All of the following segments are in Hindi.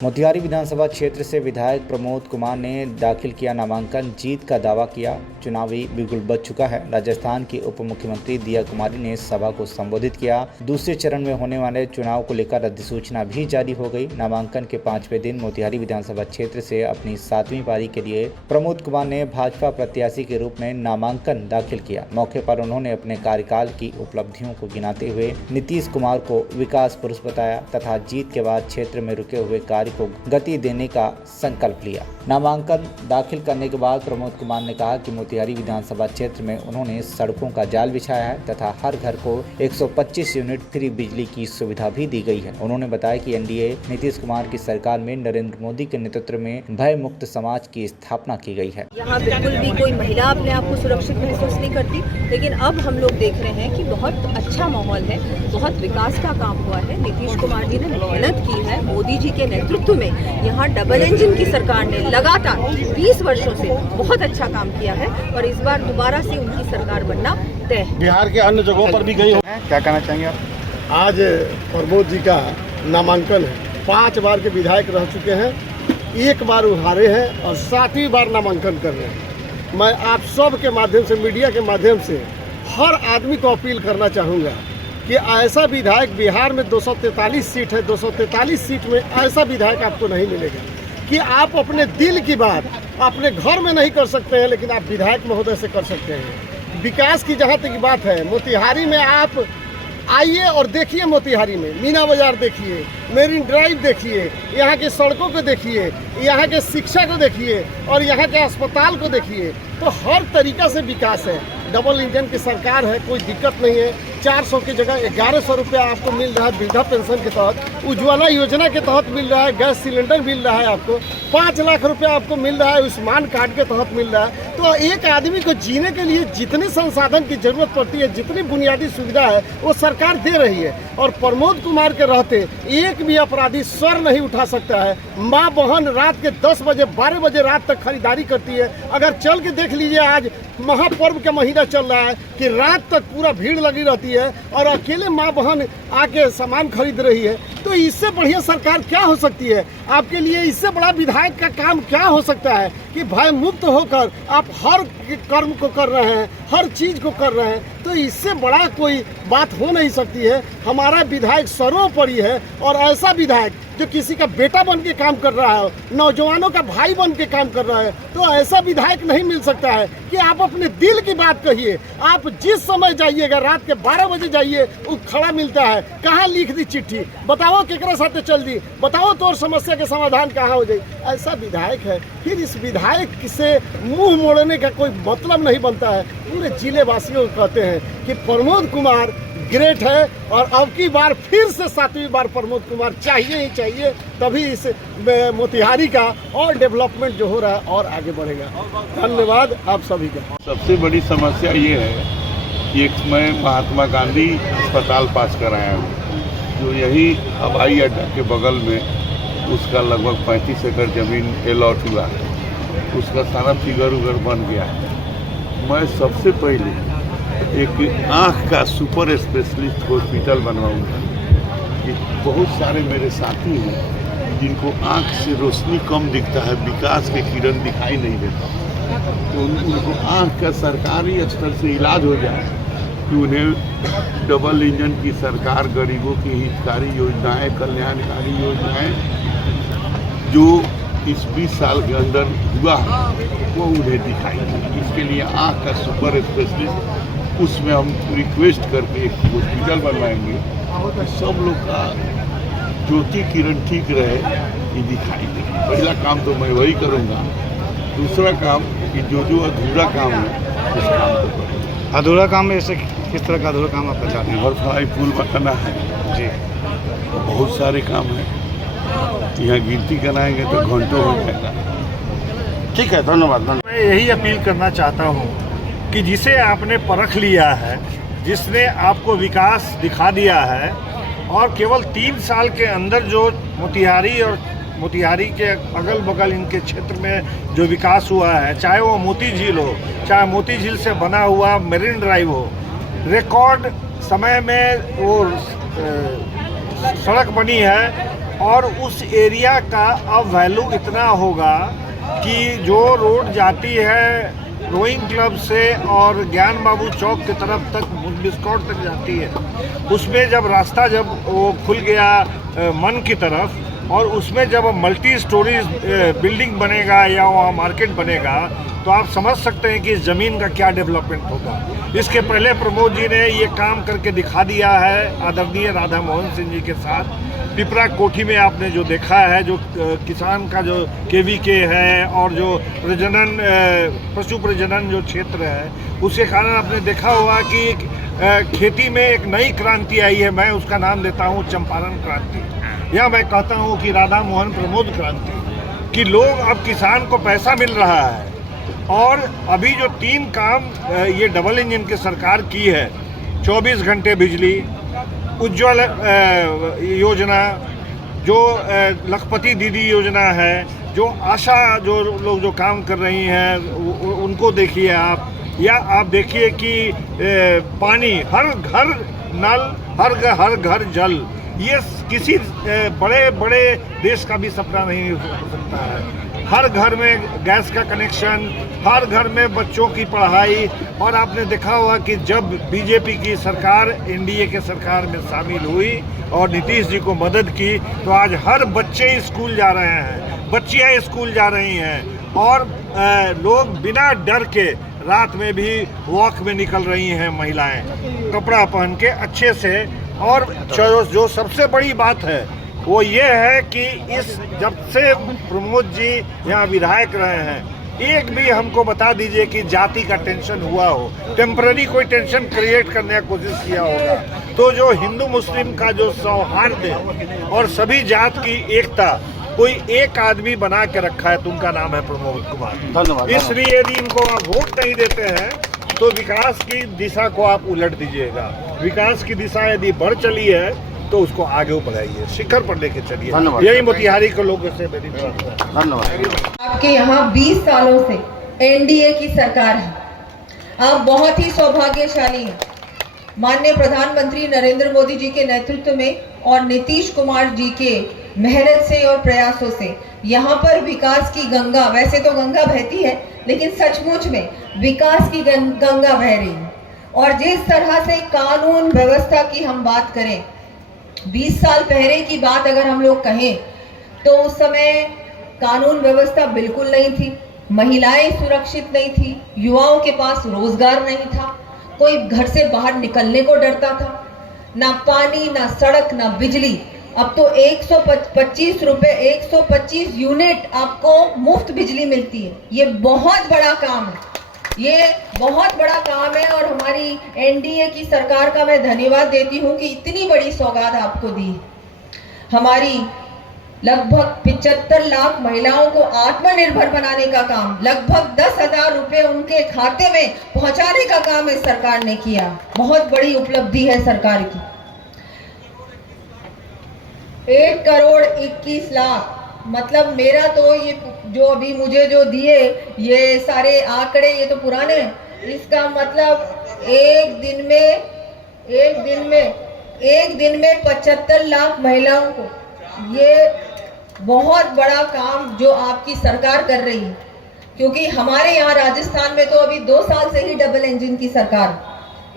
मोतिहारी विधानसभा क्षेत्र से विधायक प्रमोद कुमार ने दाखिल किया नामांकन, जीत का दावा किया, चुनावी बिगुल बज चुका है। राजस्थान की उप मुख्यमंत्री दिया कुमारी ने सभा को संबोधित किया। दूसरे चरण में होने वाले चुनाव को लेकर अधिसूचना भी जारी हो गई। नामांकन के 5वें दिन मोतिहारी विधानसभा क्षेत्र से अपनी 7वीं पारी के लिए प्रमोद कुमार ने भाजपा प्रत्याशी के रूप में नामांकन दाखिल किया। मौके पर उन्होंने अपने कार्यकाल की उपलब्धियों को गिनाते हुए नीतीश कुमार को विकास पुरुष बताया तथा जीत के बाद क्षेत्र में रुके हुए कार्य को गति देने का संकल्प लिया। नामांकन दाखिल करने के बाद प्रमोद कुमार ने कहा कि मोतिहारी विधानसभा क्षेत्र में उन्होंने सड़कों का जाल बिछाया है तथा हर घर को 125 यूनिट फ्री बिजली की सुविधा भी दी गई है। उन्होंने बताया कि एनडीए नीतीश कुमार की सरकार में नरेंद्र मोदी के नेतृत्व में भय मुक्त समाज की स्थापना की गई है। यहाँ बिल्कुल भी कोई महिला अपने आप को सुरक्षित महसूस नहीं करती, लेकिन अब हम लोग देख रहे हैं कि बहुत अच्छा माहौल है, बहुत विकास का काम हुआ है। नीतीश कुमार जी ने मेहनत की है, मोदी जी के नेतृत्व में यहाँ डबल इंजन की सरकार ने लगातार 20 वर्षों से बहुत अच्छा काम किया है और इस बार दोबारा से उनकी सरकार बनना तय है। बिहार के अन्य जगहों पर भी गई हो, क्या कहना चाहेंगे आप? आज प्रमोद जी का नामांकन है। 5 बार के विधायक रह चुके हैं, 1 बार हारे हैं और 7वीं बार नामांकन कर रहे हैं। मैं आप सब के माध्यम से, मीडिया के माध्यम से हर आदमी को अपील करना चाहूँगा कि ऐसा विधायक, बिहार में 243 सीट है, 243 सीट में ऐसा विधायक आपको नहीं मिलेगा कि आप अपने दिल की बात अपने घर में नहीं कर सकते हैं, लेकिन आप विधायक महोदय से कर सकते हैं। विकास की जहाँ तक बात है, मोतिहारी में आप आइए और देखिए, मोतिहारी में मीना बाजार देखिए, मेरीन ड्राइव देखिए, यहाँ की सड़कों को देखिए, यहाँ के शिक्षा को देखिए और यहाँ के अस्पताल को देखिए, तो हर तरीका से विकास है। डबल इंजन की सरकार है, कोई दिक्कत नहीं है। 400 की जगह 1100 रुपया आपको मिल रहा है वृद्धा पेंशन के तहत, उज्ज्वला योजना के तहत मिल रहा है, गैस सिलेंडर मिल रहा है आपको, 5 लाख रुपया आपको मिल रहा है, आयुष्मान कार्ड के तहत मिल रहा है। तो एक आदमी को जीने के लिए जितने संसाधन की जरूरत पड़ती है, जितनी बुनियादी सुविधा है, वो सरकार दे रही है। और प्रमोद कुमार के रहते एक भी अपराधी स्वर नहीं उठा सकता है। माँ बहन रात के 10 बजे 12 बजे रात तक खरीदारी करती है। अगर चल के देख लीजिए, आज महापर्व का महीना चल रहा है कि रात तक पूरा भीड़ लगी रहती है और अकेले माँ बहन आके सामान खरीद रही है। तो इससे बढ़िया सरकार क्या हो सकती है आपके लिए? इससे बड़ा विधायक का काम क्या हो सकता है कि भय मुक्त होकर आप हर कर्म को कर रहे हैं, हर चीज को कर रहे हैं? तो इससे बड़ा कोई बात हो नहीं सकती है। हमारा विधायक सर्वोपरि है और ऐसा विधायक जो किसी का बेटा बन के काम कर रहा है, नौजवानों का भाई बन के काम कर रहा है, तो ऐसा विधायक नहीं मिल सकता है कि आप अपने दिल की बात कहिए। आप जिस समय जाइएगा, रात के 12 बजे जाइए, वो खड़ा मिलता है। कहाँ लिख दी चिट्ठी, बताओ केकरा साथे चल दी, बताओ तोर समस्या के समाधान कहाँ हो जाए। ऐसा विधायक है। फिर इस विधायक से मुंह मोड़ने का कोई मतलब नहीं बनता है। पूरे जिले वासियों को कहते हैं कि प्रमोद कुमार ग्रेट है और अब की बार फिर से 7वीं बार प्रमोद कुमार चाहिए ही चाहिए, तभी इस मोतिहारी का और डेवलपमेंट जो हो रहा है और आगे बढ़ेगा। धन्यवाद आप सभी का। सबसे बड़ी समस्या ये है कि मैं महात्मा गांधी अस्पताल पास कराया हूँ, जो यही हवाई अड्डा के बगल में, उसका लगभग 35 एकड़ ज़मीन अलॉट हुआ, उसका सारा फिगर उगर बन गया है। मैं सबसे पहले एक आँख का सुपर स्पेशलिस्ट हॉस्पिटल बनवाऊंगा कि बहुत सारे मेरे साथी हैं जिनको आँख से रोशनी कम दिखता है, विकास के किरण दिखाई नहीं देता, तो उनको आँख का सरकारी स्तर से इलाज हो जाए कि उन्हें डबल इंजन की सरकार गरीबों की हितकारी योजनाएं, कल्याणकारी योजनाएं जो इस 20 साल के अंदर हुआ वो उन्हें दिखाई दे। इसके लिए आँख का सुपर स्पेशलिस्ट, उसमें हम रिक्वेस्ट करके एक हॉस्पिटल बनवाएंगे, सब लोग का ज्योति किरण ठीक रहे, ये दिखाई दे। पहला काम तो मैं वही करूँगा। दूसरा काम कि जो अधूरा काम है उस काम को करूँगा। अधूरा काम ऐसे किस तरह का अधूरा काम आपका चाहते हैं? और फ्लाई पुल बनाना है जी, तो बहुत सारे काम हैं, यहाँ गिनती कराएंगे तो घंटों हो जाएगा। ठीक है, धन्यवाद। मैं यही अपील करना चाहता हूँ कि जिसे आपने परख लिया है, जिसने आपको विकास दिखा दिया है और केवल 3 साल के अंदर जो मोतिहारी और मोतिहारी के अगल बगल इनके क्षेत्र में जो विकास हुआ है, चाहे वो मोती झील हो, चाहे मोती झील से बना हुआ मेरीन ड्राइव हो, रिकॉर्ड समय में वो सड़क बनी है और उस एरिया का अब वैल्यू इतना होगा कि जो रोड जाती है रोइंग क्लब से और ज्ञान बाबू चौक की तरफ तक बिस्कॉट तक जाती है, उसमें जब रास्ता जब वो खुल गया मन की तरफ और उसमें जब मल्टी स्टोरी बिल्डिंग बनेगा या वहाँ मार्केट बनेगा तो आप समझ सकते हैं कि इस ज़मीन का क्या डेवलपमेंट होगा। इसके पहले प्रमोद जी ने ये काम करके दिखा दिया है आदरणीय राधा मोहन सिंह जी के साथ। पिपरा कोठी में आपने जो देखा है, जो किसान का जो KVK है और जो प्रजनन पशु प्रजनन जो क्षेत्र है, उसके कारण आपने देखा होगा कि खेती में एक नई क्रांति आई है। मैं उसका नाम देता हूँ चंपारण क्रांति, या मैं कहता हूँ कि राधा मोहन प्रमोद क्रांति, कि लोग अब किसान को पैसा मिल रहा है। और अभी जो 3 काम ये डबल इंजन की सरकार की है, 24 घंटे बिजली, उज्ज्वल योजना, जो लखपति दीदी योजना है, जो आशा जो लोग जो काम कर रही हैं उनको देखिए आप, या आप देखिए कि पानी हर घर नल, हर घर जल, ये किसी बड़े बड़े देश का भी सपना नहीं हो सकता है। हर घर में गैस का कनेक्शन, हर घर में बच्चों की पढ़ाई। और आपने देखा होगा कि जब बीजेपी की सरकार NDA के सरकार में शामिल हुई और नीतीश जी को मदद की, तो आज हर बच्चे स्कूल जा रहे हैं, बच्चियां स्कूल जा रही हैं और लोग बिना डर के रात में भी वॉक में निकल रही हैं महिलाएं, कपड़ा पहन के अच्छे से। और जो सबसे बड़ी बात है वो ये है कि इस जब से प्रमोद जी यहाँ विधायक रहे हैं, एक भी हमको बता दीजिए कि जाति का टेंशन हुआ हो, टेम्पररी कोई टेंशन क्रिएट करने की कोशिश किया होगा। तो जो हिंदू मुस्लिम का जो सौहार्द और सभी जात की एकता कोई एक आदमी बना के रखा है, तो उनका नाम है प्रमोद कुमार। धन्यवाद। इसलिए यदि इनको आप वोट नहीं देते हैं तो विकास की दिशा को आप उलट दीजिएगा। विकास की दिशा यदि बढ़ चली है तो उसको आगे बढ़ाइए, शिखर पर लेके चलिए। यही मोतिहारी के लोगों से मेरी बात है। धन्यवाद। आपके यहाँ 20 सालों से NDA की सरकार है, आप बहुत ही सौभाग्यशाली हैं। माननीय प्रधानमंत्री नरेंद्र मोदी जी के नेतृत्व में और नीतीश कुमार जी के मेहनत से और प्रयासों से यहाँ पर विकास की गंगा, वैसे तो गंगा बहती है लेकिन सचमुच में विकास की गंगा बह रही है। और जिस तरह से कानून व्यवस्था की हम बात करें, 20 साल पहले की बात अगर हम लोग कहें तो उस समय कानून व्यवस्था बिल्कुल नहीं थी, महिलाएं सुरक्षित नहीं थी, युवाओं के पास रोजगार नहीं था, कोई घर से बाहर निकलने को डरता था, ना पानी, ना सड़क, ना बिजली। अब तो 125 रुपए 125 यूनिट आपको मुफ्त बिजली मिलती है। ये बहुत बड़ा काम है, ये बहुत बड़ा काम है। और हमारी NDA की सरकार का मैं धन्यवाद देती हूँ कि इतनी बड़ी सौगात आपको दी। हमारी लगभग 75 लाख महिलाओं को आत्मनिर्भर बनाने का काम, लगभग 10,000 रुपए उनके खाते में पहुंचाने का काम इस सरकार ने किया। बहुत बड़ी उपलब्धि है सरकार की। 1 करोड़ 21 लाख, मतलब मेरा तो ये जो अभी मुझे जो दिए ये सारे आंकड़े ये तो पुराने हैं। इसका मतलब एक दिन में 75 लाख महिलाओं को, ये बहुत बड़ा काम जो आपकी सरकार कर रही है। क्योंकि हमारे यहाँ राजस्थान में तो अभी 2 साल से ही डबल इंजन की सरकार,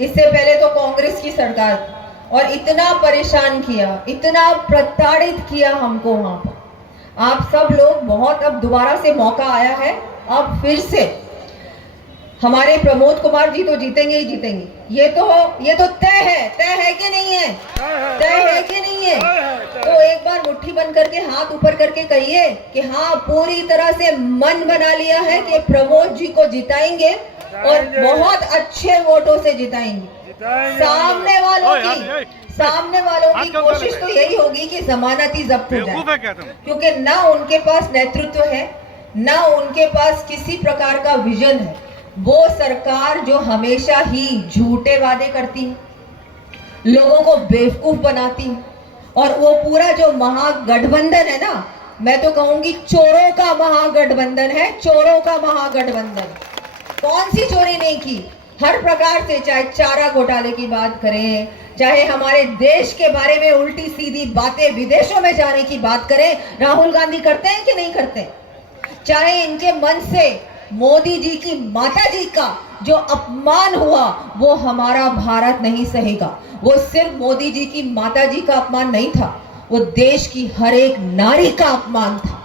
इससे पहले तो कांग्रेस की सरकार, और इतना परेशान किया, इतना प्रताड़ित किया हमको वहां पर। आप सब लोग बहुत, अब दोबारा से मौका आया है, अब फिर से हमारे प्रमोद कुमार जी तो जीतेंगे ही जीतेंगे। ये तो तय है कि नहीं है? तय है कि नहीं है? तो एक बार मुट्ठी बंद करके हाथ ऊपर करके कहिए कि हाँ, पूरी तरह से मन बना लिया है कि प्रमोद जी को जिताएंगे और बहुत अच्छे वोटों से जिताएंगे। सामने वालों की कोशिश तो यही होगी कि जमानती जब्त हो जाए, क्योंकि ना उनके पास नेतृत्व है, ना उनके पास किसी प्रकार का विजन है। वो सरकार जो हमेशा ही झूठे वादे करती है, लोगों को बेवकूफ बनाती है, और वो पूरा जो महागठबंधन है ना, मैं तो कहूंगी चोरों का महागठबंधन है, चोरों का महागठबंधन। कौन सी चोरी नहीं की? हर प्रकार से, चाहे चारा घोटाले की बात करें, चाहे हमारे देश के बारे में उल्टी सीधी बातें विदेशों में जाने की बात करें, राहुल गांधी करते हैं कि नहीं करते? चाहे इनके मन से मोदी जी की माता जी का जो अपमान हुआ वो हमारा भारत नहीं सहेगा। वो सिर्फ मोदी जी की माता जी का अपमान नहीं था, वो देश की हर एक नारी का अपमान था।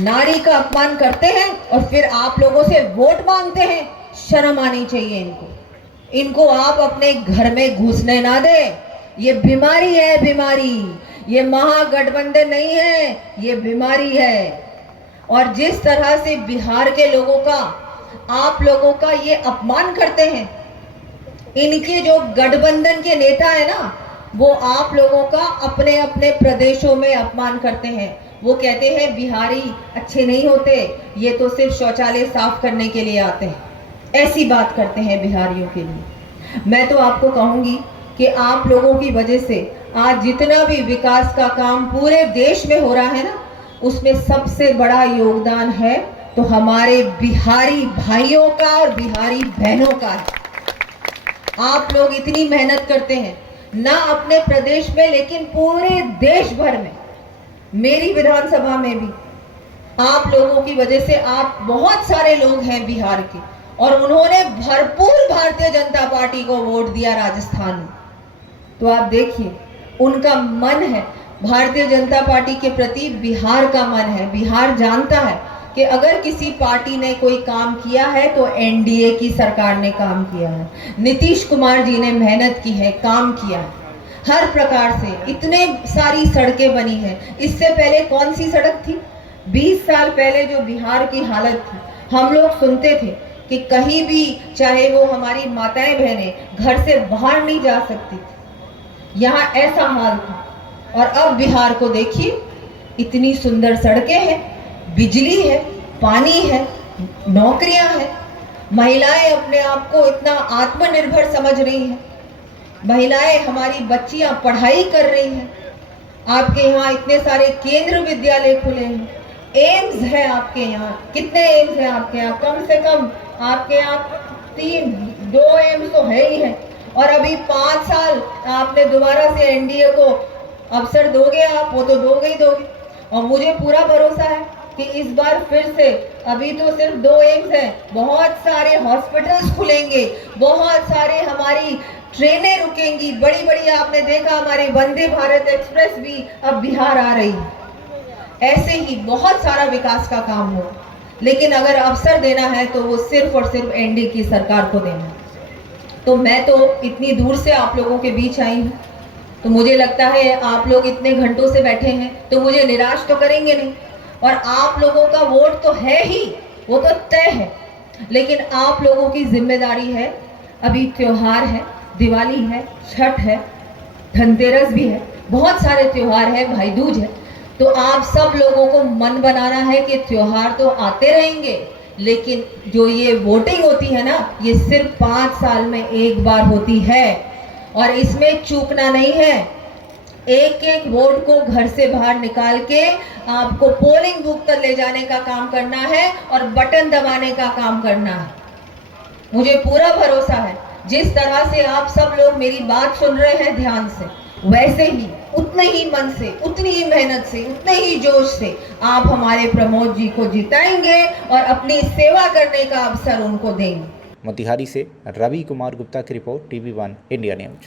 नारी का अपमान करते हैं और फिर आप लोगों से वोट मांगते हैं। शर्म आनी चाहिए इनको आप अपने घर में घुसने ना दे। ये बीमारी है, बीमारी। ये महागठबंधन नहीं है, ये बीमारी है। और जिस तरह से बिहार के लोगों का आप लोगों का ये अपमान करते हैं, इनके जो गठबंधन के नेता है ना, वो आप लोगों का अपने अपने प्रदेशों में अपमान करते हैं। वो कहते हैं बिहारी अच्छे नहीं होते, ये तो सिर्फ शौचालय साफ करने के लिए आते हैं। ऐसी बात करते हैं बिहारियों के लिए। मैं तो आपको कहूंगी कि आप लोगों की वजह से आज जितना भी विकास का काम पूरे देश में हो रहा है ना, उसमें सबसे बड़ा योगदान है तो हमारे बिहारी भाइयों का और बिहारी बहनों का है। आप लोग इतनी मेहनत करते हैं ना अपने प्रदेश में, लेकिन पूरे देश भर में, मेरी विधानसभा में भी आप लोगों की वजह से आप बहुत सारे लोग हैं बिहार के, और उन्होंने भरपूर भारतीय जनता पार्टी को वोट दिया राजस्थान में। तो आप देखिए उनका मन है भारतीय जनता पार्टी के प्रति, बिहार का मन है। बिहार जानता है कि अगर किसी पार्टी ने कोई काम किया है तो एनडीए की सरकार ने काम किया है। नीतीश कुमार जी ने मेहनत की है, काम किया है हर प्रकार से। इतने सारी सड़कें बनी हैं। इससे पहले कौन सी सड़क थी? 20 साल पहले जो बिहार की हालत थी, हम लोग सुनते थे कि कहीं भी, चाहे वो हमारी माताएं बहनें घर से बाहर नहीं जा सकती थी। यहाँ ऐसा हाल था। और अब बिहार को देखिए, इतनी सुंदर सड़कें हैं, बिजली है, पानी है, नौकरियां हैं। महिलाएं अपने आप को इतना आत्मनिर्भर समझ रही हैं। महिलाएं, हमारी बच्चियां पढ़ाई कर रही हैं। आपके यहाँ इतने सारे केंद्र विद्यालय खुले हैं, एम्स है आपके यहाँ। कितने एम्स हैं आपके यहाँ? कम से कम आपके यहाँ 2 एम्स तो है ही है। और अभी 5 साल आपने दोबारा से एनडीए को अवसर दोगे आप, वो तो दोगे ही दोगे। और मुझे पूरा भरोसा है कि इस बार फिर से, अभी तो सिर्फ 2 एम्स हैं, बहुत सारे हॉस्पिटल्स खुलेंगे, बहुत सारे हमारी ट्रेनें रुकेंगी, बड़ी बड़ी। आपने देखा हमारी वंदे भारत एक्सप्रेस भी अब बिहार आ रही है। ऐसे ही बहुत सारा विकास का काम हो, लेकिन अगर अवसर देना है तो वो सिर्फ और सिर्फ एनडीए की सरकार को देना है। तो मैं तो इतनी दूर से आप लोगों के बीच आई हूँ, तो मुझे लगता है आप लोग इतने घंटों से बैठे हैं तो मुझे निराश तो करेंगे नहीं। और आप लोगों का वोट तो है ही, वो तो तय है। लेकिन आप लोगों की जिम्मेदारी है, अभी त्योहार है, दिवाली है, छठ है, धनतेरस भी है, बहुत सारे त्योहार है, भाई दूज है। तो आप सब लोगों को मन बनाना है कि त्योहार तो आते रहेंगे, लेकिन जो ये वोटिंग होती है ना, ये सिर्फ 5 साल में एक बार होती है और इसमें चूकना नहीं है। एक एक वोट को घर से बाहर निकाल के आपको पोलिंग बूथ तक ले जाने का काम करना है और बटन दबाने का काम करना है। मुझे पूरा भरोसा है, जिस तरह से आप सब लोग मेरी बात सुन रहे हैं ध्यान से, वैसे ही, उतने ही मन से, उतनी ही मेहनत से, उतने ही जोश से आप हमारे प्रमोद जी को जिताएंगे और अपनी सेवा करने का अवसर उनको देंगे। मोतिहारी से रवि कुमार गुप्ता की रिपोर्ट, TV1 इंडिया न्यूज।